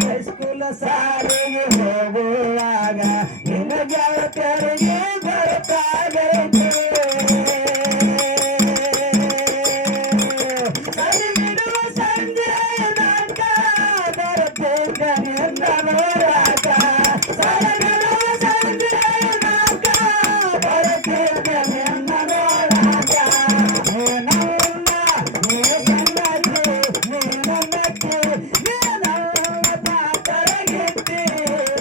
ಹೈಸ್ಕೂಲ ಸಾಲಿಗೆ ಹೋಗುವಾಗ ನಿನ್ನ ಗೆಳತಿಯರಿಗೆ ಗೊತ್ತಾಗೈತೆ ಬಿಡುವ ಸಂಜೆ ನಾಟ ಬರುತ್ತಿದ್ದ ನಿನ್ನ ನೋಡಾಟ ಬಿಡುವ ಸಂಜೆ ನಾಟ ಬರುತ್ತಿದ್ದ ನಿನ್ನ ನೋಡಾಟ ನೀನಮ್ಮ ನೀ ಸಣ್ಣಕ್ಕೆ ನೀನಮ್ಮಕ್ಕೆ ನೀನಮ್ಮ ತಾತರಗಿತ್ತಿ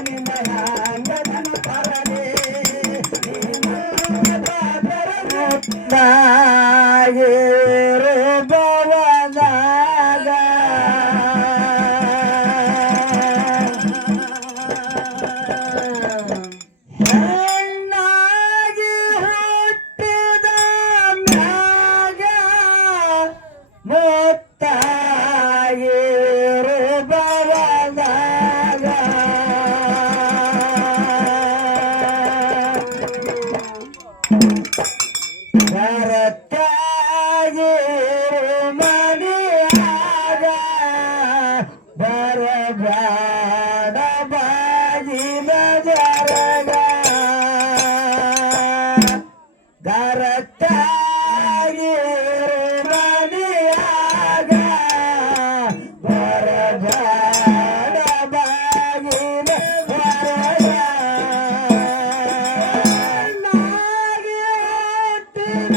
ನಿನ್ನ ಹಂಗದನ ತರಲಿ ನೀನಮ್ಮ ತಾತರಗಿರು ಭವದಾಗ ಹೆಣ್ಣಾಗಿ ಹುಟ್ಟಿದ ಮ್ಯಾಗ ಮುತ್ತಾಗಿರು ಭವದಾಗ ಭರತಾಗಿರು ಮನೆಯಾಗ ಬರಬೇಡ ಬಾಗಿಲ ಜರಗ ಗರತಾಗಿರು ಮನೆಯಾಗ ಬರಬೇಡ ಬಾಗಿಲ ಜರಗ ನಾಗಿ ಹುಟ್ಟಿದ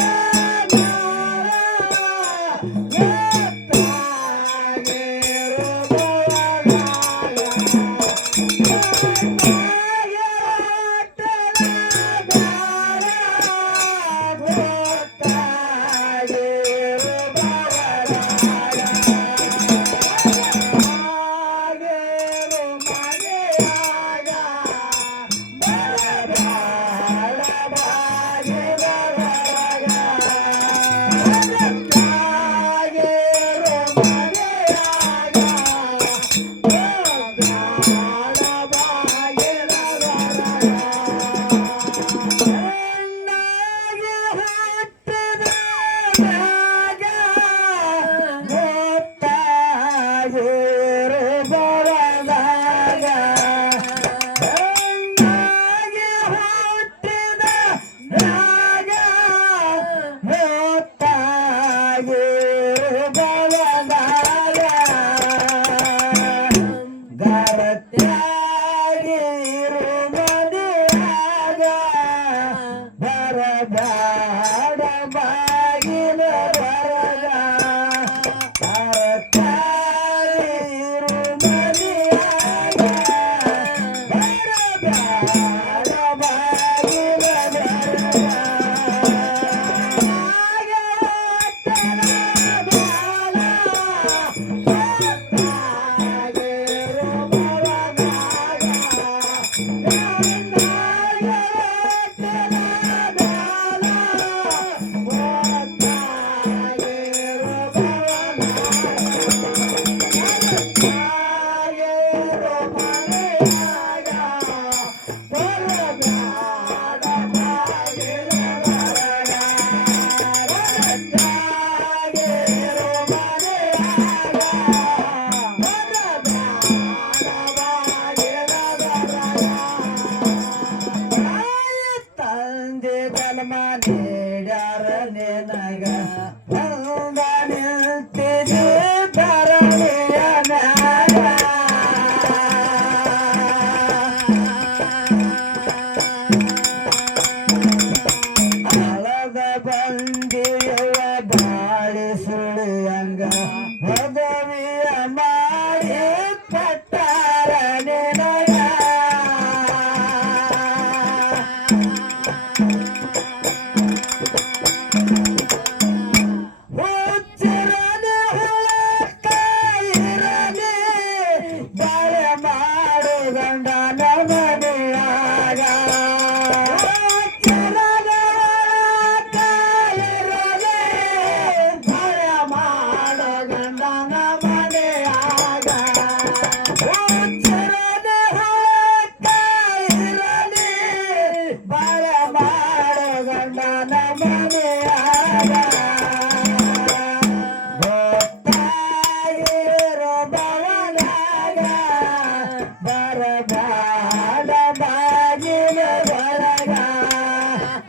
ಬರಬಾಡ ಬಾಗಿಲ ಒಳಗ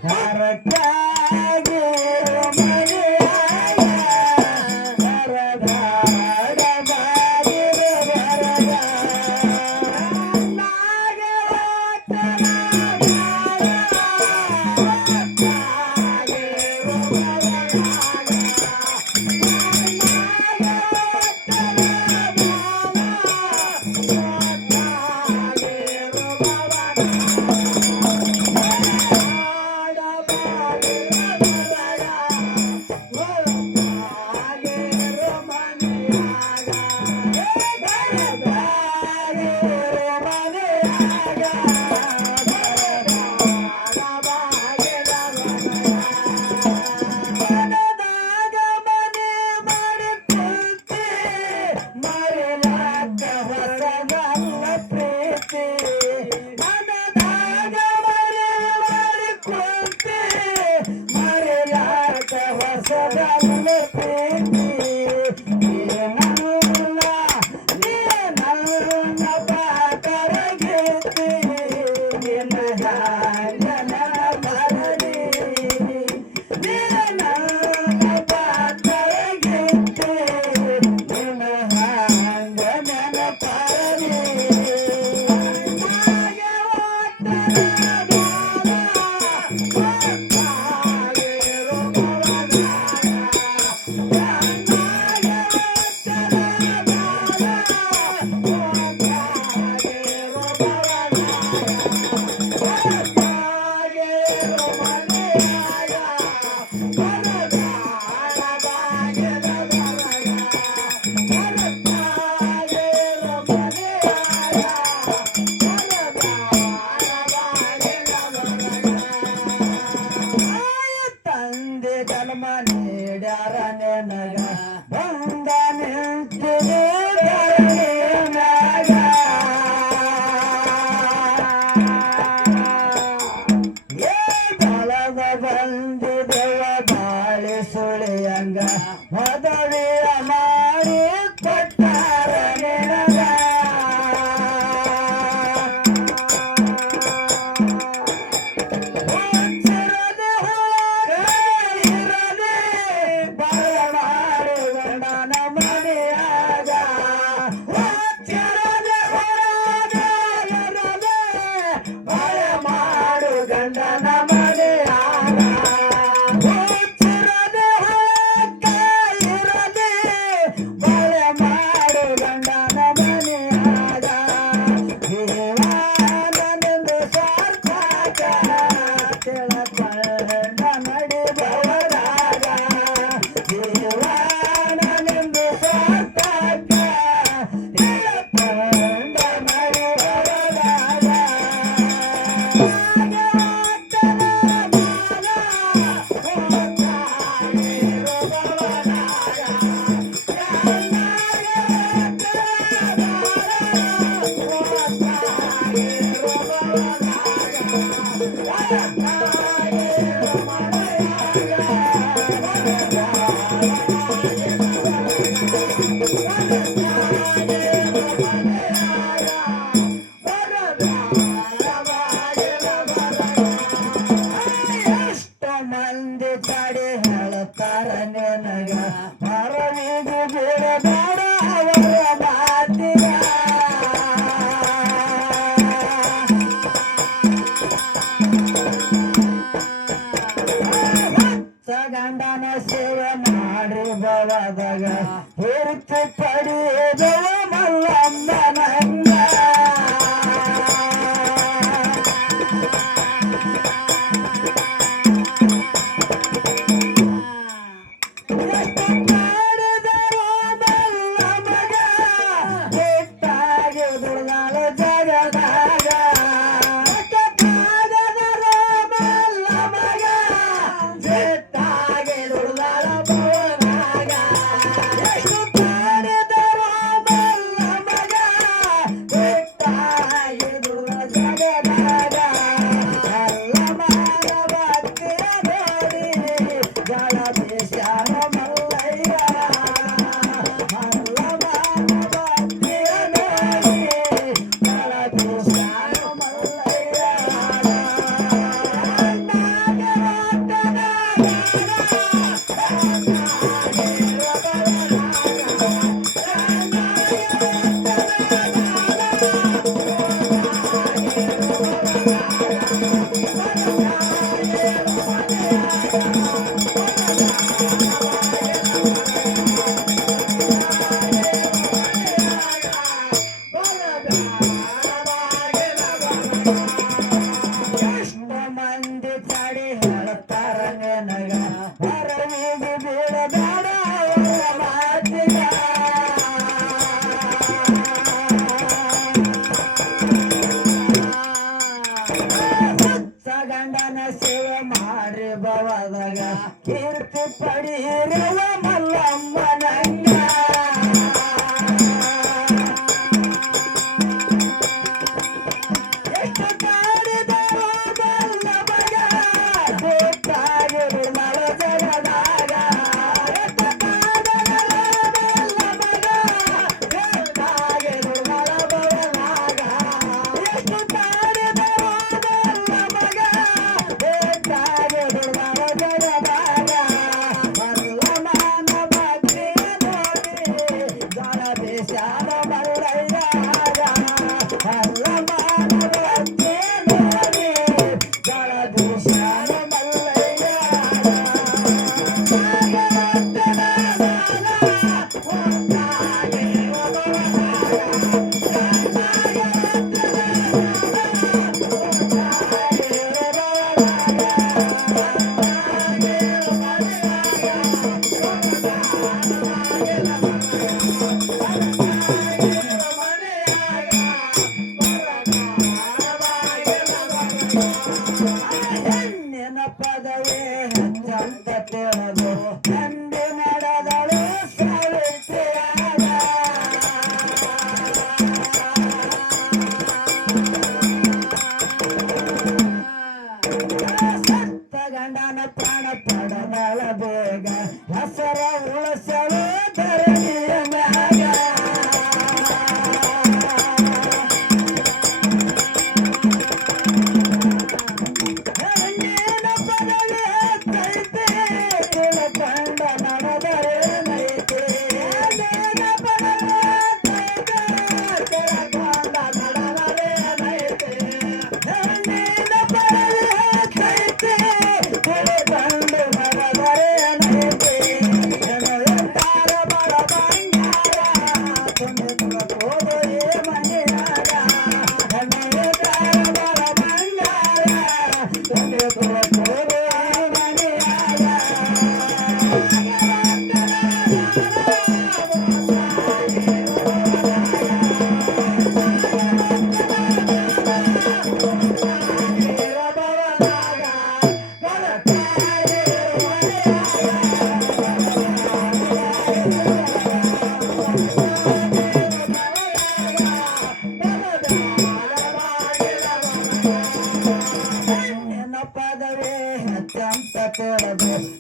ಹರಕಾಗಿರು ಮನೆಯಾಗ ಬರಬಾಡ ಬಾಗಿಲ ಒಳಗ ಮದುವೆಯ ಮಾಡಿ ಕೊಟ್ಟಾರ ನಿನಗ ಹುಚ್ಚಿರದೆ ಇರದೆ ಬಾಳ ಮಾಡಿ ಗಂಡನ ಮನೆಯಾಗ ಹುಚ್ಚಿರದೆ ಇರದೆ ಬಾಳ ಮಾಡು ಗಂಡನ ಮನೆಯಾಗ ಗಂಡನ ಸೇವೆ ಮಾಡಿ ಬವದಾಗ ಪೂರ್ತಿ ಪಡೆಯುವ ಮಲ್ಲಮ್ಮನ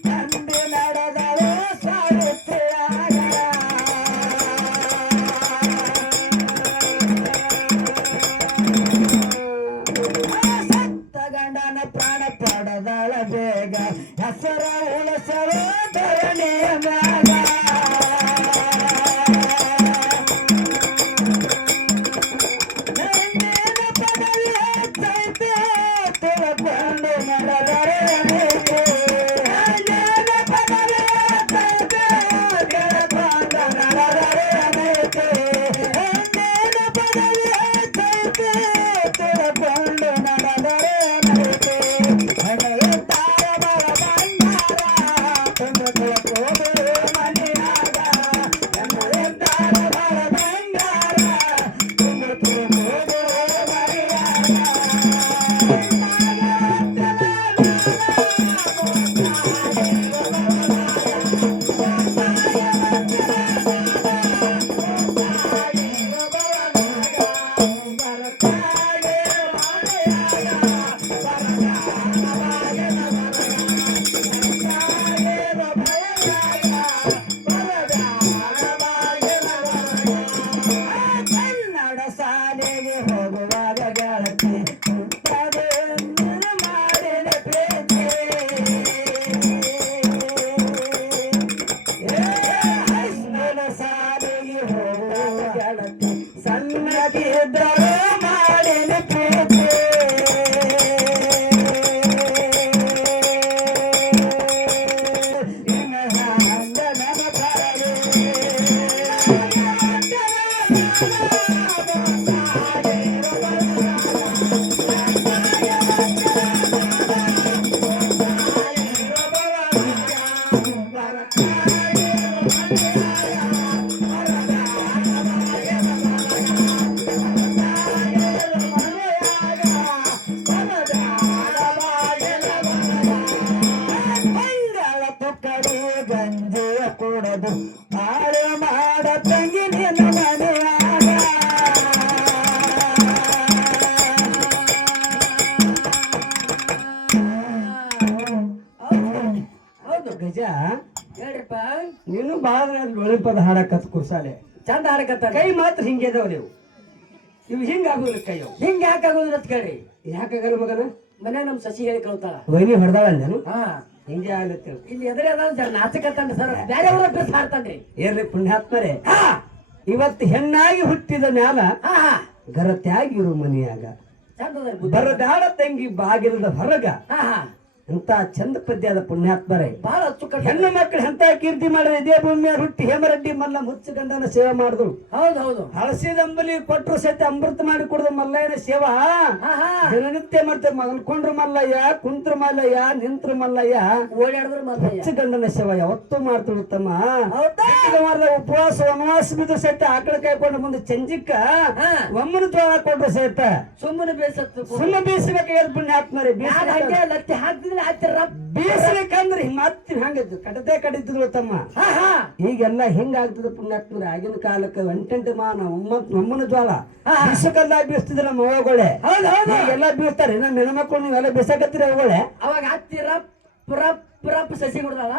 ನಂಬಿ ನಡೆದಳು ಸಾವಿತ್ರಿಯಾಗ ಸತ್ತ ಗಂಡನ ಪ್ರಾಣ ಪಡೆದಳ ಬೇಗ ಹೆಸರ ಉಳಿಸಲು ಧರಣಿಯ ಮ್ಯಾಗ ನೀನು ಬಾಳ ಒಳಿಪದ ಹಾಡಕತ್ ಕುರ್ಸಾಲೆ ಚಂದ ಹಾಡಕತ್ತ ಕೈ ಮಾತ್ರ ಹಿಂಗೆ ಇದಾವ ನೀವು ಇವು ಹಿಂಗ ಆಗುದಿಲ್ಲ ಕೈಯವು ಹಿಂಗ ಯಾಕೆ ಆಗೋದಿಲ್ಲ ಅಂತ ಕೇಳಿ ಯಾಕಾಗಲ್ಲ ಮಗನ ಮನೆ ನಮ್ ಶಶಿ ಹೇಳಿ ಕಳ್ತಾಳ ವೈನಿ ಹೊಡೆದಾಳಂದೇನು ಹಾ ಹಿಂಗೆ ಆಗ್ಲತ್ತ ಇಲ್ಲಿ ಎದುರೇ ಅದ ಜರ ನಾಚಕತ್ತಂಡ್ರಿ ಸರ್ ಬೇರೆ ಅವ್ರ ಅಭ್ಯಾಸ ಹಾಡ್ತಾನ್ರಿ ಏನ್ರಿ ಪುಣ್ಯಾತ್ಮರೇ ಇವತ್ತು ಹೆಣ್ಣಾಗಿ ಹುಟ್ಟಿದ ಮ್ಯಾಲ ಹಾ ಹಾ ಗರತ್ಯಾಗಿರು ಮನಿಯಾಗ ಚಂದ ಬರದಾಡ ತಂಗಿ ಬಾಗಿಲದ ಹೊರಗ ಹಾ ಹಾ ಅಂತ ಚಂದ ಪದ್ಯದ ಪುಣ್ಯಾತ್ಮರೇ ಬಹಳ ಅಚ್ಚುಕಟ್ಟು ಹೆಣ್ಣು ಮಕ್ಕಳು ಎಂತ ಕೀರ್ತಿ ಮಾಡಿದ ಇದೇ ಭೂಮಿಯ ಹುಟ್ಟಿ ಹೇಮರೆಡ್ಡಿ ಮಲ್ಲ ಮುಚ್ಚಗಂಡನ ಸೇವೆ ಮಾಡಿದ್ರು ಹೌದು ಹೌದು ಹಳಸಿದಂಬಲಿ ಕೊಟ್ಟರು ಸಹಿತ ಅಮೃತ ಮಾಡಿ ಕುಡಿದ ಮಲ್ಲಯ್ಯನ ಸೇವಾ ಹಾ ಹಾ ದಿನನಿತ್ಯ ಮಾಡ್ತೇವೆ ಮಲ್ಕೊಂಡ್ರು ಮಲ್ಲಯ್ಯ ಕುಂತ್ರ ಮಲ್ಲಯ್ಯ ನಿಂತ್ರ ಮಲ್ಲಯ್ಯ ಓಡಾಡಿದ್ರು ಮಲ್ಲಯ್ಯ ಮುಚ್ಚಗಂಡನ ಸೇವೆ ಯಾವತ್ತೂ ಮಾಡ್ತಿರು ತಮ್ಮ ಹೌದಾ ಉಪವಾಸ ವನವಾಸ ಬಿದ್ದು ಸಹಿತ ಆಕಳ ಕಾಯ್ಕೊಂಡು ಮುಂದೆ ಚಂಜಿಕ್ಕ ಹಾ ಒಮ್ಮನ ದ್ವಾರ ಕೊಟ್ರು ಸಹಿತ ಸುಮ್ಮನೆ ಬೇಸತ್ತು ಸುಮ್ಮ ಬೀಸಬೇಕಾಗ್ಯದ ಪುಣ್ಯಾತ್ಮರೇ ಹಂಗೆ ಲತ್ತಿ ಹಾಕ್ತಿದ್ರೆ ಆಯ್ತಿರ ಬೀಸಬೇಕಂದ್ರೆ ಮತ್ತೆ ಹಂಗದ್ದು ಕಡತೆ ಕಡಿತಿದ್ರು ತಮ್ಮ ಹಾ ಹಾ ಈಗೆಲ್ಲ ಹೆಂಗಾಗ್ತದೆ ಪುಣ್ಯಾತ್ಮರ ಆಗಿನ ಕಾಲಕ್ಕೆ ಒಂಟೆಂಟು ಮಾನ ಒಮ್ಮನ ಜ್ವಾಲ ಬೀಸಕಲ್ಲ ಬೀಸ್ತಿದ್ರ ನಮ್ಮ ಅವ್ವಗಳೇ ಹೌದು ಹೌದು ಎಲ್ಲ ಬೀಸ್ತಾರೆ ನಮ್ಮ ಹೆಣ್ಮಕ್ಳು ನೀವೆಲ್ಲ ಬೀಸಕತ್ತೀರಿ ಅವಗಳೇ ಅವಾಗ ಹತ್ತಿ ರಪ್ ರಪ್ ರಪ್ ಸಸಿ ಕೊಡ್ತಾಳ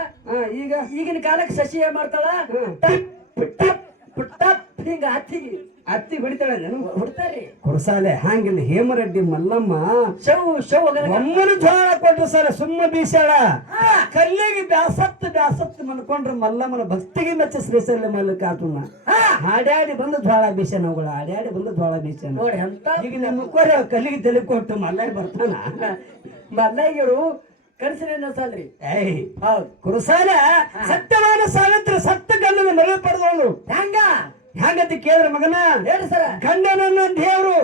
ಈಗ ಈಗಿನ ಕಾಲಕ್ಕೆ ಸಸಿ ಏನ್ ಮಾಡ್ತಾಳ ಟಪ್ ಟಪ್ ಟಪ್ ಹಿಂಗ ಹತ್ತಿಗೆ ಅತ್ತಿ ಹೊಡಿತಾಳೆ ಹೊಡ್ತಾರ್ರಿ ಕುರ್ಸಾಲೆ ಹಂಗಿಲ್ಲ ಹೇಮರೆಡ್ಡಿ ಮಲ್ಲಮ್ಮ ಶವ್ ಒಮ್ಮನ ಜ್ವಾಳ ಕೊಟ್ರು ಸರ್ ಸುಮ್ಮ ಬೀಸಾಳ ಕಲ್ಲಿಗೆ ಬ್ಯಾಸತ್ತು ಮನ್ಕೊಂಡ್ರು ಮಲ್ಲಮ್ಮನ ಭಕ್ತಿಗೆ ಮೆಚ್ಚ ಶ್ರೀಶೈಲ ಮಲ್ಲಿಕಾರ್ಜುನ ಹಾಡ್ಯಾಡಿ ಬಂದು ಜ್ವಾಳ ಬೀಸನ ಅವುಗಳ ಹಾಡ್ಯಾಡಿ ಬಂದು ಜ್ವಾಳ ಬೀಸನ ನೋಡಿ ಅಂತ ಈಗ ನಮ್ಮ ಕೋರೆ ಕಲ್ಲಿಗೆ ತಲೆ ಕೊಟ್ಟು ಮಲ್ಲಯ್ಯ ಬರ್ತಾನ ಮಲ್ಲಯ್ಯರು ಕನಸಿನ ಸಾಲ್ರಿ ಏಯ್ ಹೌದು ಕುರುಸಾಲ ಸತ್ಯವಾದ ಸಾವಿತ್ರ ಸತ್ತ ಗಂಡನ ಮರಳು ಪಡೆದವಳು ಹೆಂಗ ಹ್ಯಾಂಗಂತ ಕೇಳಿದ್ರ ಮಗನ ಹೇಳಿ ಸರ ಗಂಡನನ್ನ ದೇವ್ರು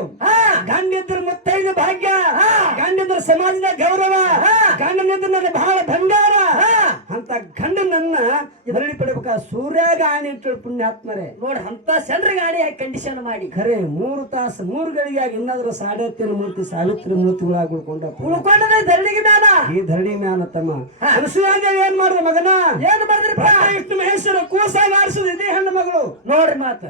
ಗಂಡಿದ್ರ ಮುತ್ತೈದ ಭಾಗ್ಯ ಗಂಡಿದ್ರ ಸಮಾಜದ ಗೌರವ ಗಂಡನಿದ್ರ ನನ್ನ ಬಹಳ ಬಂಗಾರ ಅಂತ ಗಂಡನನ್ನ ಮರಳಿ ಪಡಿಬೇಕ ಸೂರ್ಯ ಗಾಣಿ ಇಟ್ಟು ಪುಣ್ಯಾತ್ಮರೇ ನೋಡಿ ಅಂತ ಸೆಂಟ್ರ್ ಗಾಡಿ ಕಂಡೀಷನ್ ಮಾಡಿ ಖರೆ 3 ತಾಸು 3 ಗಳಿಗಾಗಿ ಇನ್ನಾದ್ರೂ 3.5 ಮೂರ್ತಿ ಸಾವಿತ್ರಿ ಮೂರ್ತಿಗಳಾಗಿ ಉಳ್ಕೊಂಡದ ಧರಣಿಗೆ ಮ್ಯಾಲ ಈ ಧರಣಿ ಮ್ಯಾಲ ತಮ್ಮ ಅನಸೂಯಾದೇವಿ ಏನ್ ಮಾಡಿದ ಮಗನ ಏನ್ ಮಾಡಿದ್ರಿ ವಿಷ್ಣು ಮಹೇಶ್ವರ ಕೂಸಾಗಿ ಆಡಿಸುದು ಇದೇ ಹೆಣ್ಣು ಮಗಳು ನೋಡ್ರಿ ಮಾತ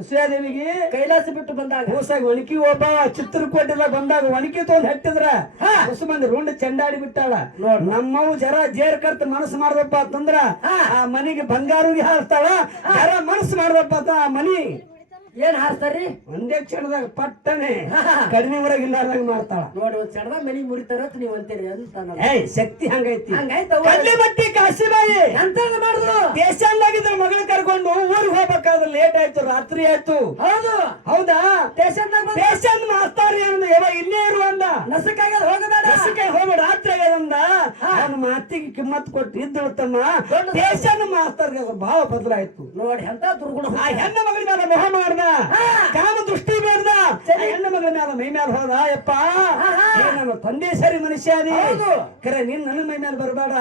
ಉಸಿಯಾದೇವಿಗೆ ಕೈಲಾಸ ಬಿಟ್ಟು ಬಂದಾಗ ಕೂಸಾಗಿ ಒಣಕಿ ಒಬ್ಬ ಚಿತ್ರಕೋಟೆದಾಗ ಬಂದಾಗ ಒಣಕಿ ತಗೊಂಡ್ ಹಟ್ಟಿದ್ರ ಹೊಸ ಮಂದಿ ರುಂಡ್ ಚೆಂಡಾಡಿ ಬಿಟ್ಟಾಳ. ನಮ್ಮವು ಜರ ಜೇರ್ ಕರ್ತ ಮನಸ್ಸು ಮಾಡ್ದಪ್ಪ ಅಂತಂದ್ರ ಆ ಮನಿಗೆ ಬಂಗಾರಿಗೆ ಹಾರಿಸ್ತಾಳ. ಜರ ಮನಸ್ಸು ಮಾಡ್ದಪ್ಪ ಅಂತ ಆ ಮನಿ ಏನ್ ಹಾರಿಸ್ತಾರ್ರಿ? ಒಂದೇ ಕ್ಷಣದಾಗ ಪಟ್ಟನೆ ಕಡಿಮೆ ಊರಾಗ ಇಲ್ಲಾರ್ದಾಗ ಮಾಡ್ತಾಳ. ನೋಡಿ ಒಂದ್ ಚಡದ ಮನಿ ಮುರಿತಾರ ನೀವ್ ಅಂತೀರಿ ಅಂತ ಶಕ್ತಿ ಹಂಗೈತಿ. ಹಂಗಾಯ್ತು ಮಟ್ಟಿ ಕಾಶಿಬಾಯಿ ಅಂತ ಮಾಡಿದ್ರು. ದೇಶಾಂದಾಗಿದ್ರ ಮಗಳ ಕರ್ಕೊಂಡು ಊರಿಗೆ ಹೋಗ್ಬೇಕಾದ್ರೆ ಲೇಟ್ ಆಯ್ತು, ರಾತ್ರಿ ಆಯ್ತು. ಹೌದು ಹೌದಾ? ಸ್ಟೇಷನ್ ಮಾಸ್ತಾರಿ ಇಲ್ಲೇ ಇರು ಅಂದ. ನಸಕಾಗ ಹೋಗಬೇಡ, ನಸಕಾಗ ಹೋಗ್ಬೇಡ, ರಾತ್ರಿ ಆಗ್ಯದಂದ. ಅವನ ಮಾತಿಗೆ ಕಿಮ್ಮತ್ ಕೊಟ್ಟು ಇದ್ದಳು ತಮ್ಮ. ಸ್ಟೇಷನ್ ಮಾಸ್ತರ್ಗೆ ಬಹಳ ಬದಲಾಯ್ತು. ನೋಡಿ ಎಂತ ದುರ್ಗುಣ. ಆ ಹೆಣ್ಣ ಮಗಳ ಮೇಲೆ ಮೊಹ ಮಾಡ್ದ, ಕಾಮ ದೃಷ್ಟಿ ಬೇಡ್ದ. ಹೆಣ್ಣು ಮಗಳ ಮೇಲೆ ಮೈ ಮೇಲೆ ಹೋದ. ಯಪ್ಪ ನನ್ನ ತಂದೆ ಸರಿ ಮನುಷ್ಯ ಕರೆ ನೀನ್ ನನ್ನ ಮೈ ಮೇಲೆ ಬರಬೇಡ.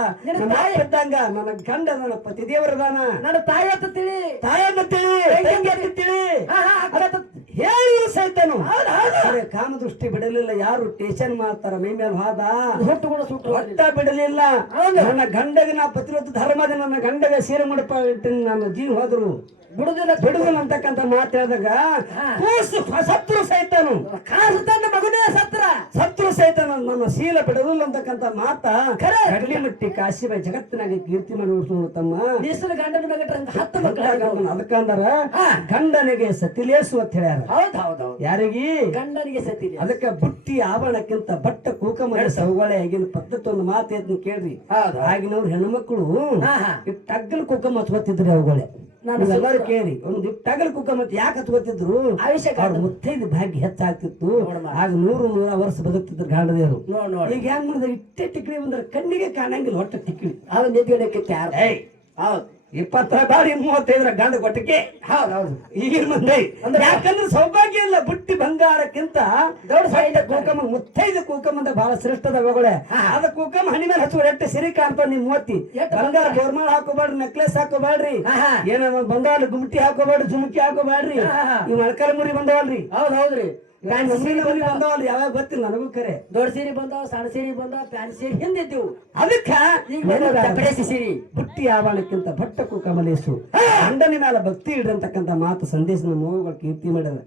ಇದ್ದಂಗ ನನ್ನ ಗಂಡ ನನ್ನ ಪತಿ ದೇವರದಾನ, ನನ್ನ ತಾಯಿ ಅಂತ ತಿಳಿ, ತಾಯನ್ನ ತಿಳಿ, ತಂಗಿ ಅಂತ ತಿಳಿ ಹೇಳಿ ಸೈತನು. ಕಾಮ ದೃಷ್ಟಿ ಬಿಡಲಿಲ್ಲ. ಯಾರು ಟೇಷನ್ ಮಾಡ್ತಾರ ಮೈ ಮೇಲೆ ಹೋದ, ಒಟ್ಟ ಬಿಡಲಿಲ್ಲ. ನನ್ನ ಗಂಡಗೆ ನಾ ಪತಿರತ್ತು ಧರ್ಮದ ನನ್ನ ಗಂಡಗೆ ಸೀರೆ ಮುಡಪ ನಾನು ಜೀವ ಹೋದ್ರು ಬಿಡುದಿಲ್ಲ ಅಂತಕ್ಕಂತ ಮಾತು ಹೇಳಿದಾಗ ಸತ್ರು ಸೈತನು. ಮಗನೇ ಸತ್ರು ಸೈತನು ನನ್ನ ಶೀಲ ಬಿಡದಿಲ್ಲ ಅಂತಕ್ಕಂತ ಮಾತ ಕಡಲಿ ಮಟ್ಟಿ ಕಾಶಿಬಾಯಿ ಜಗತ್ತಿನಾಗ ಕೀರ್ತಿ ಮಾಡಿ ಉಳಿಸೋದು ತಮ್ಮ. ಗಂಡನ ಹತ್ತು ಮಕ್ಕಳು ಅದಕ್ಕಂದ್ರ ಗಂಡನಿಗೆ ಸತಿಲೇಸು ಅಂತ ಹೇಳ್ಯಾರ. ಹೌದು ಯಾರಿಗೆ? ಗಂಡನಿಗೆ ಸತಿ. ಅದಕ್ಕೆ ಬುಟ್ಟಿ ಆಭರಣಕ್ಕಿಂತ ಬಟ್ಟ ಕೂಕಮ ಸೌಗಳೆ ಆಗಿನ ಪದ್ಧತಿ ಒಂದು ಮಾತು ಎದ್ದು ಕೇಳ್ರಿ. ಆಗಿನವ್ರು ಹೆಣ್ಮಕ್ಳು ಟಗ್ಗಲ್ ಕೂಕಮ ಹಚ್ಕೊತಿದ್ರಿ. ಅವುಗಳೇ ಎಲ್ಲರೂ ಕೇಳಿ ಒಂದು ಟಗಲ್ ಕುಕ್ಕ ಮತ್ತೆ ಯಾಕೆ ಹಚ್ಕೊತಿದ್ರು? ಅವ್ರ ಮುತ್ತೈದು ಭಾಗ್ಯ ಹೆಚ್ಚಾಗ್ತಿತ್ತು. ಆಗ 100 ವರ್ಷ ಬದುಕ್ತಿದ್ರು ಗಾಂಡದೇವರು. ಈಗ ಹೆಂಗ್ ಮಾಡಿದ್ರೆ ಇಟ್ಟೆ ಟಿಕ್ಳಿ ಬಂದ್ರೆ ಕಣ್ಣಿಗೆ ಕಾಣಂಗಿಲ್ಲ. ಒಟ್ಟ ಟಿಕ್ಳಿ ಅದು ನಿದ್ದೆ ಹೌದು 20 ಬಾರಿ 35 ಗಂಡ ಕೊಟ್ಟಿಗೆ. ಹೌದೌದು ಈಗಿನ ಮಂದಿ ಯಾಕಂದ್ರೆ ಸೌಭಾಗ್ಯ ಇಲ್ಲ. ಬುಟ್ಟಿ ಬಂಗಾರಕ್ಕಿಂತ ದೊಡ್ಡ ಕೂಕಮ ಮುತ್ತೈದು ಕೂಕಮ ಬಹಳ ಶ್ರೇಷ್ಠದ ಮಗಳೇ. ಅದ ಕೂಕಮ ಹಣಿ ಮೇಲೆ ಹಚ್ಚುವ ಎಟ್ಟೆ ಸಿರಿ ಕಾಣ್ತಾವ. ನಿಮ್ ಮೂತಿ ಬಂಗಾರ ಗೋರ್ಮಾಳ ಹಾಕೋಬೇಡ್ರಿ, ನೆಕ್ಲೆಸ್ ಹಾಕೋಬೇಡ್ರಿ, ಏನ ಬಂಗಾರ ಗುಮ್ಟಿ ಹಾಕೋಬೇಡ್ರಿ, ಜುಮ್ಕಿ ಹಾಕೋಬೇಡ್ರಿ. ಈ ಮೊಳಕಾಲ ಮುರಿ ಬಂದವಲ್ರಿ. ಹೌದ್ರಿ ಬಂದವಲ್ರಿ. ಯಾವಾಗ ಗೊತ್ತಿಲ್ಲ ನನಗೂ ಕರೆ. ದೊಡ್ಡ ಸೀರೆ ಬಂದಾವ, ಸಣ್ಣ ಸೀರೆ ಬಂದಾವ, ಪ್ಯಾನ್ ಸೀರೆ ಹಿಂದಿದ್ದೀವು. ಅದಕ್ಕ ಸೀರೆ ಬುಟ್ಟಿ ಆವರಣಕ್ಕಿಂತ ಭಟ್ಟ ಕುಕಮಲೇಸು ಗಂಡನ ಮೇಲೆ ಭಕ್ತಿ ಇಡಂತಕ್ಕಂತ ಮಾತು ಸಂದೇಶ ನಮ್ಮ ಮಗುಗಳು ಕೀರ್ತಿ ಮಾಡ್ಯಾರ.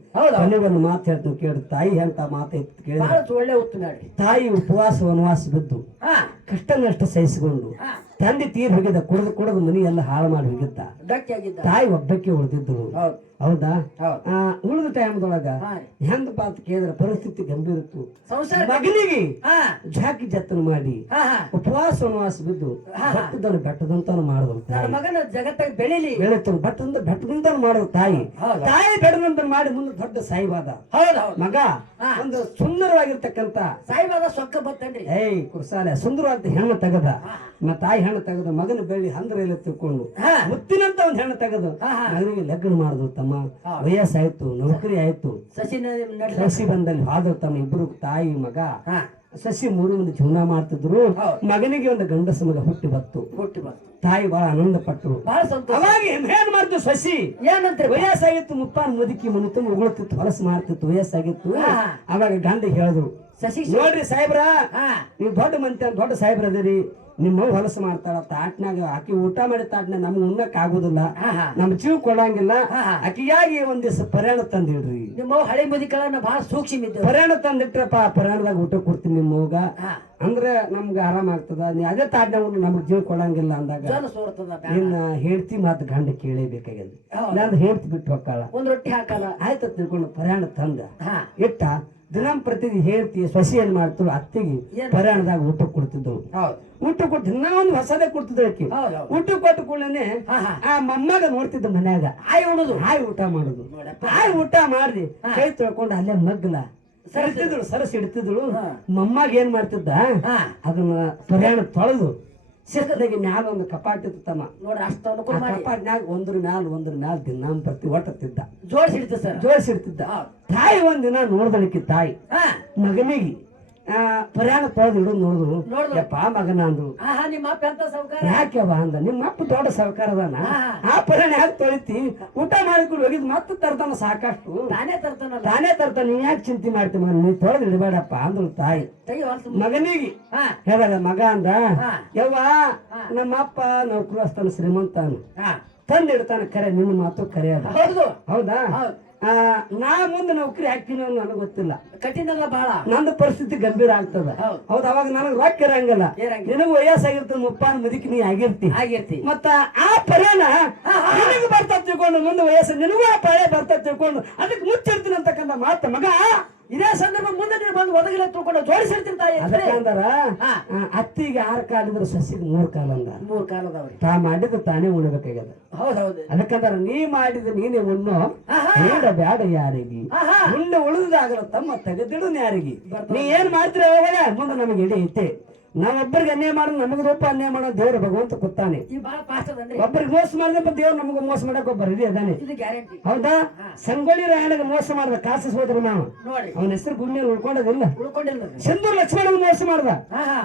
ಒಂದು ಮಾತು ಹೇಳ್ತೀನಿ ಕೇಳಿ. ತಾಯಿ ಅಂತ ಮಾತು ಕೇಳಿ ಒಳ್ಳೆ ಉತ್ತಮ. ತಾಯಿ ಉಪವಾಸ ವನವಾಸ ಬಿದ್ದು ಕಷ್ಟ ನಷ್ಟ ಸಹಿಸಿಕೊಂಡು ತಂದೆ ತೀರ್ ಹೋಗಿದ್ದ, ಕುಡಿದು ಮನಿ ಎಲ್ಲ ಹಾಳು ಮಾಡಿ ಹೋಗಿದ್ದ. ತಾಯಿ ಒಬ್ಬಕ್ಕೆ ಉಳಿದಿದ್ರು. ಹೌದಾ? ಉಳಿದ ಟೈಮ್ದೊಳಗ ಹೆಂಗಪ್ಪ ಅಂತ ಕೇಳಿದ್ರೆ ಪರಿಸ್ಥಿತಿ ಗಂಭೀರ ಇತ್ತು. ಮಗನಿಗೆ ಜಾಕಿ ಜತನ ಮಾಡಿ ಉಪವಾಸ ವನವಾಸ ಬಿದ್ದು ಬೆಟ್ಟದಂತ ಮಾಡಿದ್ರು. ಮಗನ ಜಗತ್ತಾಗ ಬೆಳೀತು ಬೆಟ್ಟದಂತ ಮಾಡಿದ್ರು. ತಾಯಿ ಬೆಟ್ಟದಂತ ಮಾಡಿ ಮುಂದೆ ದೊಡ್ಡ ಸಾಯಿವಾದ ಮಗ ಒಂದು ಸುಂದರವಾಗಿರ್ತಕ್ಕಂತ ಸಾಯಿವಾದ ಸೊಕ್ಕ ಬತ್ತನ್ರಿ. ಕುರ್ಸಾಲೆ ಸುಂದರವಾದ ಹೆಣ್ಣು ತೆಗದ. ತಾಯಿ ಹೆಣ್ಣು ತೆಗದ ಮಗನ ಬೆಳ್ಳಿ ಹಂದ್ರ ಎಲ್ಲ ತಿಳ್ಕೊಂಡು ಮುತ್ತಿನಂತ ಒಂದ್ ಹೆಣ್ಣು ತೆಗದು ಮಗನಿಗೆ ಲಗ್ನ ಮಾಡಿದ್ರು. ತಮ್ಮ ವಯಸ್ಸಾಯ್ತು, ನೌಕರಿ ಆಯ್ತು, ಸಸಿ ಬಂದಲ್ಲಿ ಹಾದ್ರು ತಮ್ಮ ಇಬ್ರು ತಾಯಿ ಮಗ. ಸಸಿ 3 ಮಂದಿ ಜೀವನ ಮಾಡ್ತಿದ್ರು. ಮಗನಿಗೆ ಒಂದು ಗಂಡಸ ಮಗ ಹುಟ್ಟಿ ಬತ್ತು. ತಾಯಿ ಬಹಳ ಆನಂದ ಪಟ್ಟರು. ಅವಾಗ ಏನ್ ಮಾಡ್ತು ಸಸಿ? ಏನಂತ ವಯಸ್ಸಾಗಿತ್ತು, ಮುಪ್ಪಾನ್ ಮುದುಕಿ ಮನಿತು ಉಗುಳ್ತಿತ್ತು, ಹೊಲಸು ಮಾಡ್ತಿತ್ತು, ವಯಸ್ಸಾಗಿತ್ತು. ಅವಾಗ ಗಂಡ ಹೇಳಿದ್ರು, ಸಸಿ ನೋಡ್ರಿ ಸಾಹೇಬ್ರ, ನೀವು ದೊಡ್ಡ ಮಂದಿ ದೊಡ್ಡ ಸಾಹೇಬ್ರ ಅದರಿ, ನಿಮ್ಮ ಹೊಲಸು ಮಾಡ್ತಾಳ. ತಾಟ್ನಾಗ ಆಕಿ ಊಟ ಮಾಡಿ ತಾಟ್ನಾಗ ನಮ್ಗೆ ಉಣ್ಣಕ್ ಆಗುದಿಲ್ಲ, ನಮ್ ಜೀವ ಕೊಡಂಗಿಲ್ಲ. ಆಕಿಯಾಗಿ ಒಂದ್ ದಿವಸ ಪರ್ಯಾಣ ತಂದಿಡ್ರಿ. ನಿಮ್ಮ ಹಳೆ ಮುದಿಕಳನ್ನ ಬಹಳ ಸೂಕ್ಷ್ಮ ಇದ್ದ. ಪರ್ಯಾಣ ತಂದಿಟ್ರಪ್ಪ, ಪರ್ಯಾಣದಾಗ ಊಟ ಕೊಡ್ತೀನಿ ನಿಮ್ಮವ್ಗ, ಅಂದ್ರೆ ನಮ್ಗೆ ಆರಾಮ ಆಗ್ತದ. ನೀ ಅದೇ ತಾಟ್ನಾಗ ನಮ್ಗೆ ಜೀವ ಕೊಡಂಗಿಲ್ಲ ಅಂದಾಗ ನಿನ್ನ ಹೇಳ್ತಿ ಮಾತು ಗಂಡ ಕೇಳೇಬೇಕಾಗ್ಯದ. ನಾನು ಹೇಳ್ತಿ ಬಿಟ್ಟು ಹೊಕ್ಕಾಳ, ಒಂದ್ ರೊಟ್ಟಿ ಹಾಕಲ್ಲ ಆಯ್ತ ತಿಳ್ಕೊಂಡು ಪರ್ಯಾಣ ತಂದ ಇಟ್ಟ. ದಿನ ಪ್ರತಿ ಹೇಳ್ತಿ ಸೊಸಿ ಏನ್ ಮಾಡ್ತಿದ್ರು, ಅತ್ತಿಗೆ ಪರ್ಯಾಣದಾಗ ಊಟ ಕೊಡ್ತಿದ್ರು. ಊಟ ಕೊಟ್ಟು ದಿನ ಒಂದು ಹೊಸದೇ ಕೊಡ್ತಿದ್ರು. ಆಕಿ ಊಟ ಕೊಟ್ಟ ಕೂಡಲೇ ಆ ಮೊಮ್ಮಗ ನೋಡ್ತಿದ್ದ ಮನ್ಯಾಗ ಹಾಯ್ ಊಟ ಮಾಡುದು. ಹಾಯ್ ಊಟ ಮಾಡ್ರಿ ಕೈ ತೊಳ್ಕೊಂಡು ಅಲ್ಲೇ ಮಗ್ಲ ಸರಿತಿದ್ರು, ಸರಸ್ ಇಡ್ತಿದ್ರು. ಮೊಮ್ಮಗ ಏನ್ ಮಾಡ್ತಿದ್ದ, ಅದನ್ನ ಪರ್ಯಾಣ ತೊಳೆದು ಸಿಕ್ಕದಾಗಿ ಮ್ಯಾಲ ಒಂದು ಕಪಾಟ್ ಇತ್ತಮ್ಮ. ನೋಡ್ರಿ ಅಷ್ಟು ಕಪಾಟ್ನಾಗ ಒಂದ್ರ ಮ್ಯಾಲ ದಿನ ಪ್ರತಿ ಒಟ್ಟತ್ತಿದ್ದ, ಜೋಡಿಸಿಡ್ತಿದ್ದ. ತಾಯಿ ಒಂದಿನ ನೋಡ್ದಳಕಿ ತಾಯಿ ಮಗನಿಗೆ ಪರ್ಯಾಣ ತೊಳೆದು ಇಡೋದು ನೋಡಿದ್ರು. ಯಪ್ಪ ಮಗನ ಅಂದ್ರು. ಯಾಕೆವ ಅಂದ, ನಿಮ್ಮ ಅಪ್ಪ ದೊಡ್ಡ ಸರ್ಕಾರ ಅದಾನ, ಆ ಪರ್ಯಾಣ ಯಾಕೆ ತೊಳಿತಿ? ಊಟ ಮಾಡಿಕೊಂಡು ಹೋಗಿದ್ ಮತ್ತೆ ತರ್ತಾನ ಸಾಕಷ್ಟು, ತಾನೇ ತರ್ತಾನ, ನೀವ್ ಯಾಕೆ ಚಿಂತೆ ಮಾಡ್ತಿ ಮಗ, ನೀವ್ ತೊಳೆದು ಇಡಬೇಡಪ್ಪ ಅಂದ್ರು ತಾಯಿ ಮಗನಿಗೆ. ಹೇಳ ಮಗ ಅಂದ, ಯವ್ವ ನಮ್ಮ ಅಪ್ಪ ನೌಕರಸ್ಥಾನ ಶ್ರೀಮಂತಾನು, ತಂದಿಡ್ತಾನೆ ಕರೆ ನಿನ್ನ ಮಾತು ಕರೆ ಅದ ಹೌದು ಹೌದಾ ಹೌದು. ನಾ ಮುಂದೆ ನೌಕರಿ ಹಾಕ್ತೀನಿ ಅನ್ನೋ ನನಗೆ ಗೊತ್ತಿಲ್ಲ ಕಠಿಣ ಅಲ್ಲ ಬಹಳ. ನಂದು ಪರಿಸ್ಥಿತಿ ಗಂಭೀರ ಆಗ್ತದ ಹೌದು. ಹೌದು ಅವಾಗ ನನಗೆ ರೊಕ್ಕ ಇರಂಗಿಲ್ಲ ಇರಂಗಿಲ್ಲ. ನಿನಗೂ ವಯಸ್ಸಾಗಿರ್ತದ ಮುಪ್ಪಾನ್ ಮುದುಕಿ ನೀ ಆಗಿರ್ತಿ ಆಗಿರ್ತಿ. ಮತ್ತ ಆ ಪರಿಯಾಣ ನಿನಗೂ ಬರ್ತಾ ತಿಳ್ಕೊಂಡು ಮುಂದೆ ವಯಸ್ಸು ನಿನಗೂ ಆ ಪಳೆ ಬರ್ತಾ ತಿಳ್ಕೊಂಡು ಅದಕ್ಕೆ ಮುಚ್ಚಿರ್ತೀನಿ ಅಂತಕ್ಕಂಥ ಮಾತ ಮಗ ಇದೇ ಸಂದರ್ಭ ಮುಂದೆ ನೀನು ಬಂದು ಒದಗಿಲ್ಲ ತಿಳ್ಕೊಂಡು ಜೋಡಿಸಿರ್ತೀನಿ ತಾಯಿ. ಅದಕ್ಕೆ ಅಂದಾರ ಅತ್ತಿಗೆ 6 ಕಾಲಿದ್ರೆ ಸಸಿಗೆ 3 ಕಾಲ ಅಂದ 3 ಕಾಲದವ್ರಿ. ತಾ ಮಾಡಿದ ತಾನೇ ಉಣಬೇಕಾಗ್ಯದ. ಹೌದೌದು. ಅದಕ್ಕಂದ್ರ ನೀ ಮಾಡಿದ ನೀನೇ ಉಣ್ಣು ಬೇಡ ಬೇಡ ಯಾರಿಗೆ ಉಣ್ಣು ಉಳಿದಾಗಲ್ಲ ತಮ್ಮ ತೆಗೆದಿಡು ಯಾರಿಗೆ. ನೀ ಏನ್ ಮಾಡ್ತೀರ ಹೋಗಲ್ಲ ಮುಂದೆ ನಮಗೆ ಇಡೀ ಐತೆ. ನಾವೊಬ್ಬರಿಗೆ ಅನ್ಯಾಯ ಮಾಡೋದು ನಮಗ ರೂಪ ಅನ್ಯಾಯ ಮಾಡೋ ದೇವ್ರು ಭಗವಂತ ಕೂತಾನೆ. ಈ ಬಹಳ ಫಾಸ್ಟ್ ಅದನ್ರಿ. ಒಬ್ಬರಿಗೆ ಮೋಸ ಮಾಡಿದಪ್ಪ ದೇವ್ರು ನಮಗ ಮೋಸ ಮಾಡಕ್ ಒಬ್ಬ ರೆಡಿ ಅದಾನೆ. ಇದು ಗ್ಯಾರಂಟಿ. ಹೌದಾ? ಸಂಗೊಳ್ಳಿ ರಾಯನಿಗೆ ಮೋಸ ಮಾಡ್ದ ಕಾಸು ಹೋದ್ರ ನಾವು ನೋಡಿ ಅವನ ಹೆಸರು ಭೂಮಿ ಮೇಲೆ ಉಳ್ಕೊಂಡದಿಲ್ಲ. ಉಳ್ಕೊಂಡಿಲ್ಲ. ಸಿಂಧೂರ್ ಲಕ್ಷ್ಮಣ ಮೋಸ ಮಾಡ್ದ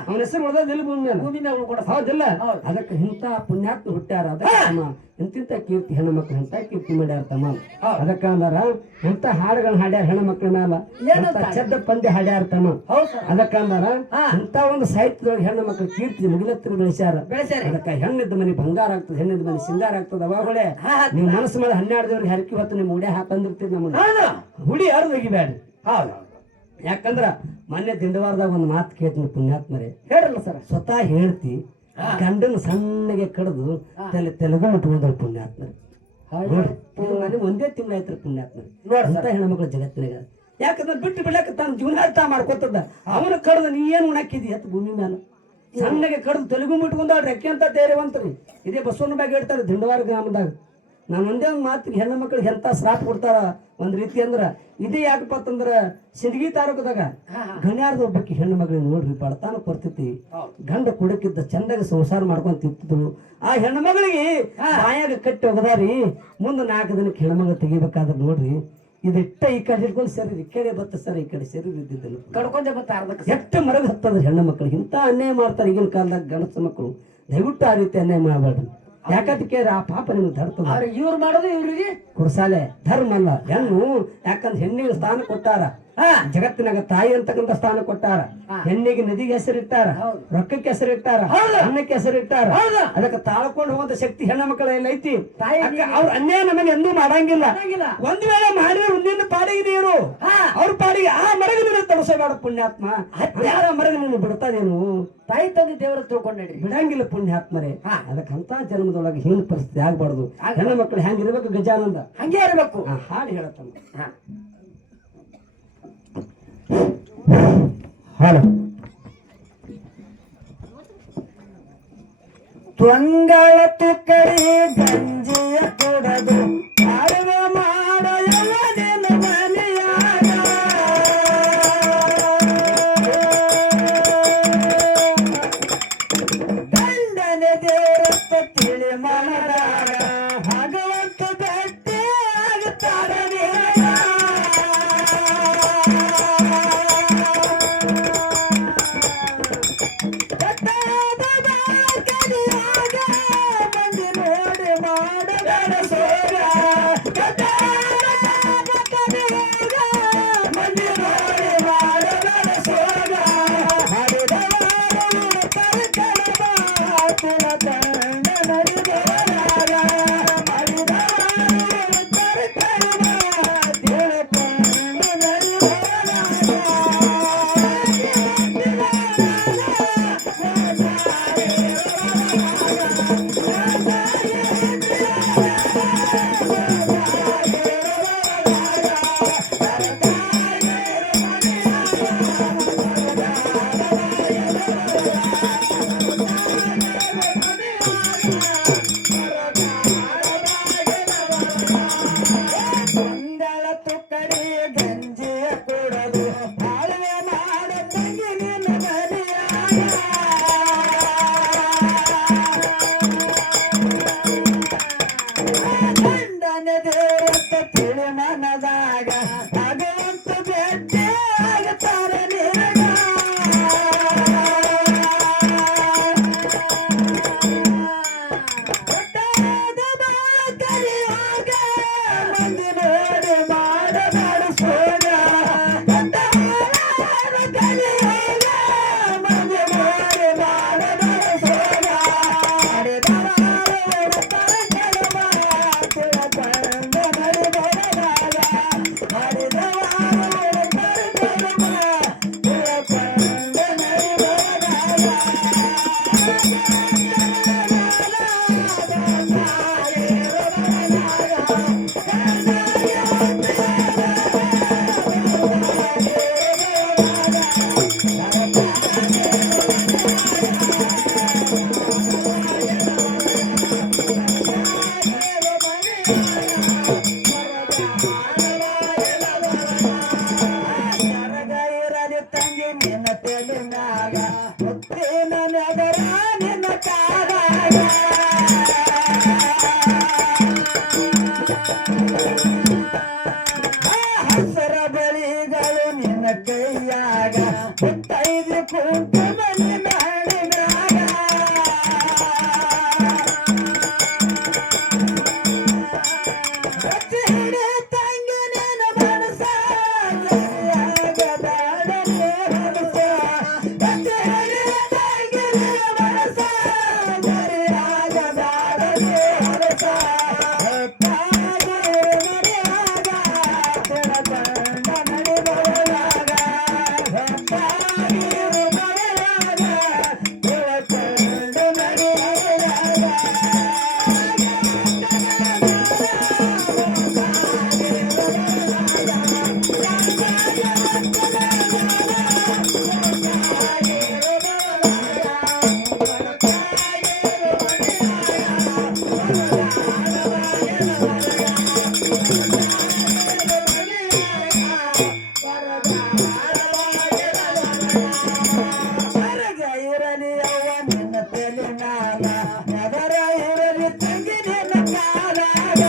ಅವನ ಹೆಸರು ಉಳ್ದದಿಲ್ಲ ಭೂಮಿ ಮೇಲೆ. ಭೂಮಿ ಮೇಲೆ ಉಳ್ಕೊಂಡ. ಹೌದಿಲ್ಲ? ಅದಕ್ಕೆ ಇಂಥ ಪುಣ್ಯಾತ್ಮ ಹುಟ್ಟ್ಯಾರ. ಅದಕ್ಕೆ ಇಂತಿಂತ ಕೀರ್ತಿ ಹೆಣ್ಣು ಮಕ್ಳು ಇಂತ ಕೀರ್ತಿ ಮಾಡ್ಯಾರ ತಮ್ಮ. ಅದಕ್ಕ ಅಂದಾರ ಇಂತ ಹಾಡುಗಳನ್ನ ಹಾಡ್ಯಾರ ಹೆಣ್ಣು ಮಕ್ಳ ಮ್ಯಾಲ ಚದ್ದ ಪಂದ್ಯ ಹಾಡ್ಯಾರ ತಮ್ಮ. ಅದಕ್ಕ ಅಂದಾರ ಇಂತ ಒಂದು ಸಾಹಿತ್ಯದೊಳಗೆ ಹೆಣ್ಣು ಮಕ್ಳು ಕೀರ್ತಿ ಮುಗಿಲತ್ತಿರ ಬೆಳೆಸ್ಯಾರ. ಅದಕ್ಕ ಹೆಣ್ಣಿದ್ದ ಮನೆ ಬಂಗಾರ ಆಗ್ತದೆ, ಹೆಣ್ಣಿದ್ದ ಮನೆ ಸಿಂಗಾರ ಆಗ್ತದ. ಅವಾಗಲೇ ನೀವು ಮನಸ್ಸು ಮೇಲೆ 12 ದೇವ್ರಿಗೆ ಹರಕಿ ಹೊತ್ತು ನಿಮ್ ಉಡಿ ಹಾಕಂದಿರ್ತೀರಿ. ನಮ್ಮ ಹುಡಿ ಯಾರು ಒಗಿಬ್ಯಾಡ್ರಿ. ಯಾಕಂದ್ರ ಮೊನ್ನೆ ದಿಂಡವಾರದಾಗ ಒಂದು ಮಾತು ಕೇಳ್ತೀನಿ ಪುಣ್ಯಾತ್ಮರೇ. ಹೇಳಲ್ಲ ಸರ್. ಸ್ವತಃ ಹೇಳ್ತಿ ಗಂಡನ ಸಣ್ಣಗೆ ಕಡ್ದು ತೆಲುಗು ಮುಟ್ಕೊಂಡ್ರು ಪುಣ್ಯಾತ್ಮರಿ. ನೋಡ್ರಿ ಒಂದೇ ತಿಂಗಳ ಆಯ್ತು ಪುಣ್ಯಾತ್ಮರಿ. ನೋಡ್ತಾ ಹೆಣ್ಮಕ್ಳು ಜಗತ್ತಿನಾಗ ಯಾಕಂದ್ರೆ ಬಿಟ್ಟು ಬಿಡಾಕ ತಾನು ಜೀವನಾರ್ಥ ಮಾಡ್ಕೊತದ. ಅವನ ಕಡ್ದು ನೀ ಏನ್ ಉಣಾಕಿದಿ ಅತ್ ಭೂಮಿ ಮೇಲೆ ಸಣ್ಣಗೆ ಕಡ್ದು ತೆಲುಗು ಮುಟ್ಕೊಂಡ ರೆಕ್ಕೆ ಅಂತ ಧೈರ್ಯವಂತರಿ. ಇದೇ ಬಸವನ ಬ್ಯಾಗ ಹೇಳ್ತಾರೆ ದಿಂಡವಾರ ಗ್ರಾಮದಾಗ. ನಾನು ಒಂದೇ ಒಂದು ಮಾತಿಗೆ ಹೆಣ್ಣು ಮಕ್ಳಿಗೆ ಎಂತ ಶ್ರಾಪ್ ಕೊಡ್ತಾರ ಒಂದ್ ರೀತಿ ಅಂದ್ರ ಇದೇ ಯಾಕಪ್ಪ ಅಂತಂದ್ರ ಸಿಂದಗಿ ತಾಲೂಕದಾಗ ಗಣ್ಯಾರ್ದ ಒಬ್ಬಕ್ಕೆ ಹೆಣ್ಣು ಮಗಳಿಗೆ ನೋಡ್ರಿ ಬಡತಾನ ಪರಿಸ್ಥಿತಿ. ಗಂಡ ಕುಡಕಿದ್ದ ಚಂದಾಗ ಸಂಸಾರ ಮಾಡ್ಕೊಂತ ತಿತ್ತಿದ್ರು. ಆ ಹೆಣ್ಣು ಮಗಳಿಗೆ ಬಾಯಾಗ ಕಟ್ಟಿ ಹೋಗದಾರಿ. ಮುಂದೆ 4 ದಿನಕ್ಕೆ ಹೆಣ್ಮಗಳು ತೆಗಿಬೇಕಾದ್ರೆ ನೋಡ್ರಿ ಇದಿಟ್ಟ ಈ ಕಡೆ ಇಟ್ಕೊಂಡು ಸರಿ ಈ ಕಡೆ ಬತ್ತ ಸರ್ ಈ ಕಡೆ ಸರಿ ಇದ್ದಿದ್ದಲ್ಲ ಕಡ್ಕೊಂಡೆ ಬತ್ತ ಅರ್ಧಕ್ಕೆ ಎಷ್ಟು ಮರಗ ಹತ್ತದ ಹೆಣ್ಣು ಮಕ್ಕಳಿಗೆ. ಇಂಥ ಅನ್ಯಾಯ ಮಾಡ್ತಾರೆ ಈಗಿನ ಕಾಲದಾಗ ಗಂಡಸ ಮಕ್ಕಳು. ದಯವಿಟ್ಟು ಆ ರೀತಿ ಅನ್ಯಾಯ ಮಾಡಬೇಡ್ರಿ. ಯಾಕಂತ ಆ ಪಾಪ ನಿಮ್ಗೆ ಧರ್ತದ. ಇವ್ರು ಮಾಡೋದು ಇವ್ರಿಗೆ ಕುರ್ಸಾಲೆ ಧರ್ಮ ಅಲ್ಲ ಹೆಣ್ಣು. ಯಾಕಂದ್ರೆ ಹೆಣ್ಣಿಗೆ ಸ್ಥಾನ ಕೊಟ್ಟಾರ. ಜಗತ್ತಿನಾಗ ತಾಯಿ ಅಂತಕ್ಕಂಥ ಸ್ಥಾನ ಕೊಟ್ಟಾರ. ಹೆಣ್ಣಿಗೆ ನದಿಗೆ ಹೆಸರಿಟ್ಟಾರ, ರೊಕ್ಕಕ್ಕೆ ಹೆಸರಿಟ್ಟಾರ, ಅನ್ನಕ್ಕೆ ಹೆಸರಿಟ್ಟಾರ. ಅದಕ್ಕೆ ತಾಳ್ಕೊಂಡು ಹೋಗುವಂತ ಶಕ್ತಿ ಹೆಣ್ಣ ಮಕ್ಕಳೆಲ್ಲ ಐತಿ. ಅವ್ರ ಅನ್ಯಾಯ ನಮಗೆ ಎಂದೂ ಮಾಡಂಗಿಲ್ಲ. ಒಂದ್ ವೇಳೆ ಮಾಡಿದ್ರೆ ಮುಂದಿನ ಪಾಡಿಗೆ ನೀರು ಅವ್ರ ಪಾಡಿಗೆ ಆ ಮರಗಿನ ತಡಸಬೇಡ ಪುಣ್ಯಾತ್ಮ. ಯಾರ ಮರಗಿನ ಬಿಡ್ತಾನೇನು ತಾಯಿ ತಂದೆ ದೇವರ ತಿಳ್ಕೊಂಡ್ರಿ ಬಿಡಂಗಿಲ್ಲ ಪುಣ್ಯಾತ್ಮರೇ. ಅದಕ್ಕಂತ ಜನ್ಮದೊಳಗೆ ಹೀನ ಪರಿಸ್ಥಿತಿ ಆಗ್ಬಾರ್ದು. ಹೆಣ್ಣು ಮಕ್ಕಳು ಹೆಂಗಿರ್ಬೇಕು ಗಜಾನಂದ ಹಂಗೆ ಇರ್ಬೇಕು. ಹಾಡು ಹೇಳತ್ತಮ್ಮ. ಹಾಡು ತ್ವಂಗಳ ತುಕ್ಕರಿ ಗಂಜಿಯ ಕೊಡದು ಅಡುಗೆ ಮಾಡಯದಿನ ಮನೆಯಾಗ ಗಂಡನ ದೇವರತ್ತ ತಿಳಿ ಮನದಾಗ ಭಗವಂತ ಗಟ್ಟಿ ಆಗುತ್ತಾರ. ಮಂದಿ ನೋಡಿ ಮಾಡಬೇಡ ಸೋಗ ತಲಿನಾಗ ಮುತ್ತಿನ ನಗರ ನಿನ್ನ ಕಾಲಾಗ ಹಸರ ಬಳಿಗಳು ನಿನ್ನ ಕೈಯಾಗ ಮುತ್ತೈದು ಕುಂಕುಮ ನಿನ್ನ ಹಣಿನಾಗ ಹಿಡಿ ತಂಗಿ ನಿನ್ನ ಮನಸ ಸರಿಯಾಗದಾಡಲೇ ಹೊಲಸ ಹಿಡಿ ತಂಗಿ ನಿನ್ನ ಮನಸ ಸರಿಯಾಗದಾಡಲೇ ಹೊಲಸ ಇರಲಿ ಅವ್ವ ನಿನ್ನ ತಲೆನಾಗ ನಗರ ಇರಲಿ ತಂಗಿ ನಿನ್ನ ಕಾಲಾಗ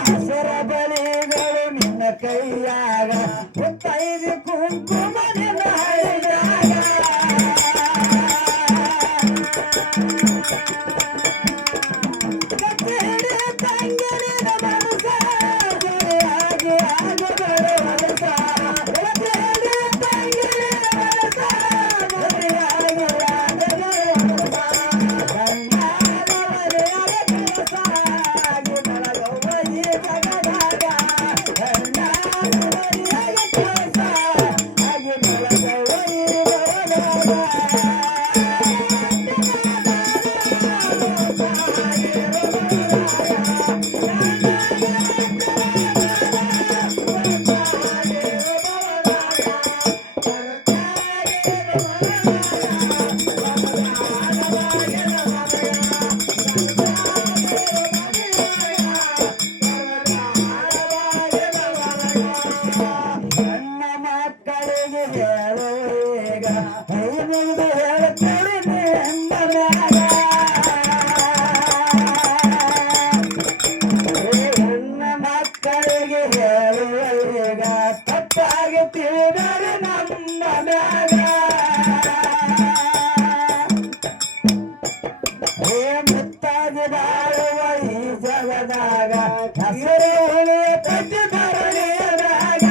ಹಸರ ಬಳಿಗಳು ನಿನ್ನ ಕೈಯಾಗ ಮುತ್ತೈದು ಕುಂಕುಮ ನಿನ್ನ ಹಳಿಯಾಗ ಹಿಡಿ ತಂಗಿ ನಿನ್ನ ಮನಸ ಸರಿಯಾಗಿ ಆಗಬಾರ ಹೊಲಸ ಹಿಡಿ ತಂಗಿ ನಿನ್ನ ಮನಸ ಸರಿಯಾಗಿ ಆಗಬಾರ ಹೊಲಸ ಗಂಗಾದ ಮರೆಯದ ಕೆಲಸ ಆಗಿ ಬೆಳಗುವ ಈ ಜಗದಾಗ ಗಂಗಾದ ಮರೆಯದ ಕೆಲಸ ಆಗಿ ಬೆಳಗುವ ಈ ನನ್ನ ಮಕ್ಕಳಿಗೆ ಹೇಳುವಾಗ ಐದು ಹೇಳ್ತೀರಿ ನಿನ್ನ ಮ್ಯಾಗ ನನ್ನ ಮಕ್ಕಳಿಗೆ ಹೇಳುವಾಗ ತಪ್ಪಾಗಿ ತಿಳಿದರೆ ನಮ್ಮ ಮ್ಯಾಗ ಮುತ್ತಾಗಿ ಬಾಳುವ ಈ ಜಗದಾಗ ಹಸಿರು ಉಳಿಯ ತಜ್ಜಿ ಧರಣಿಯದಾಗ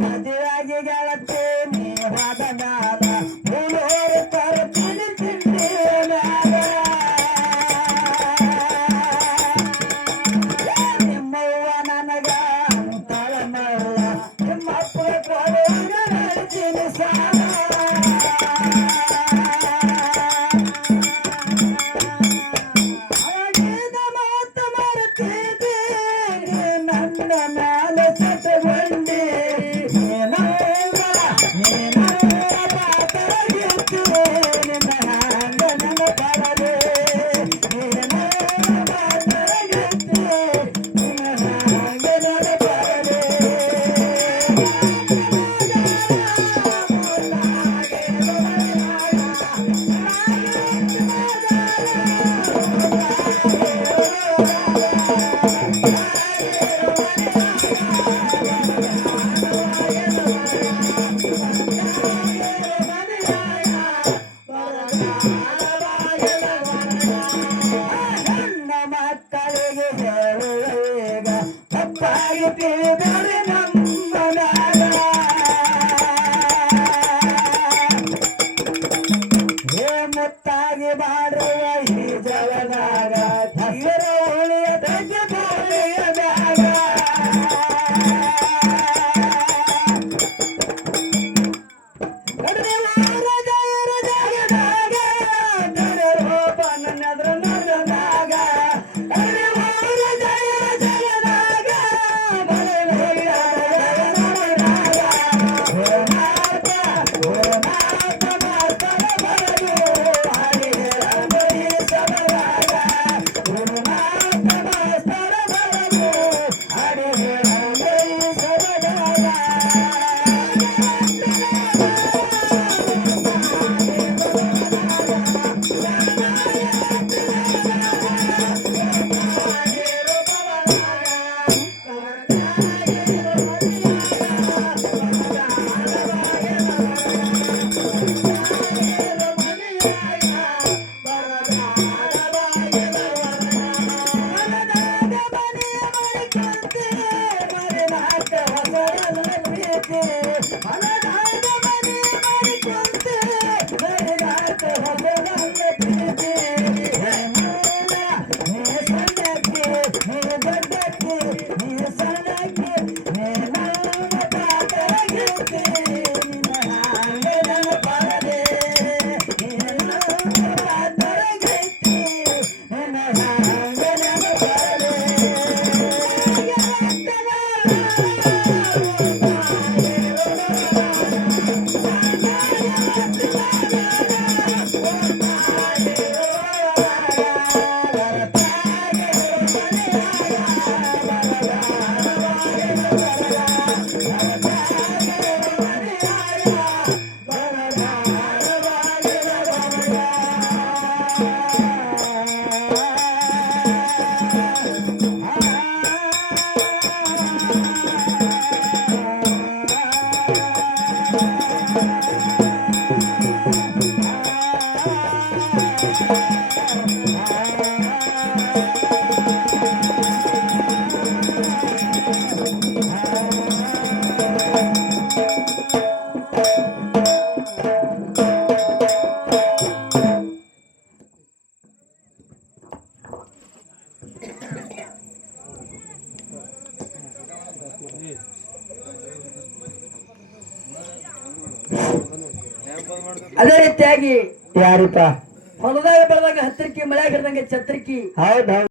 ಮದುವೆಗೆ ಗೆಳತಿ ನೀವಾದ ಮ್ಯಾಲ ಮೂಲೋರು ತರ್ತೀನಿ ತಿಂಡಿ ಮ್ಯಾಲ ನಿಮ್ಮವ್ವ ನನಗ ಅಂತಳ ಮಲ್ಲ ನಿಮ್ಮಪ್ಪ ಕೊಡುವಾಗ ನಡ್ತೀನಿ ಸಾಲ ಆಗಿದ ಮಾತು ಮರೆತಿದ್ದೆ ನನ್ನ ಮ್ಯಾಲ ಸತಗೊಂಡಿ ನೀನವ್ವ ಪಾತರಗಿರ್ತಿ ಅದೇ ರೀತಿಯಾಗಿ ಯಾರಿಪ್ಪ ಹೊಲದಾಗ ಬೆಳೆದಾಗ ಹತ್ತಿರಕಿ ಮಳೆ ಹಿಡ್ದಂಗೆ ಛತ್ರಿಕಿ ಹೌದ್ ಹೌದ್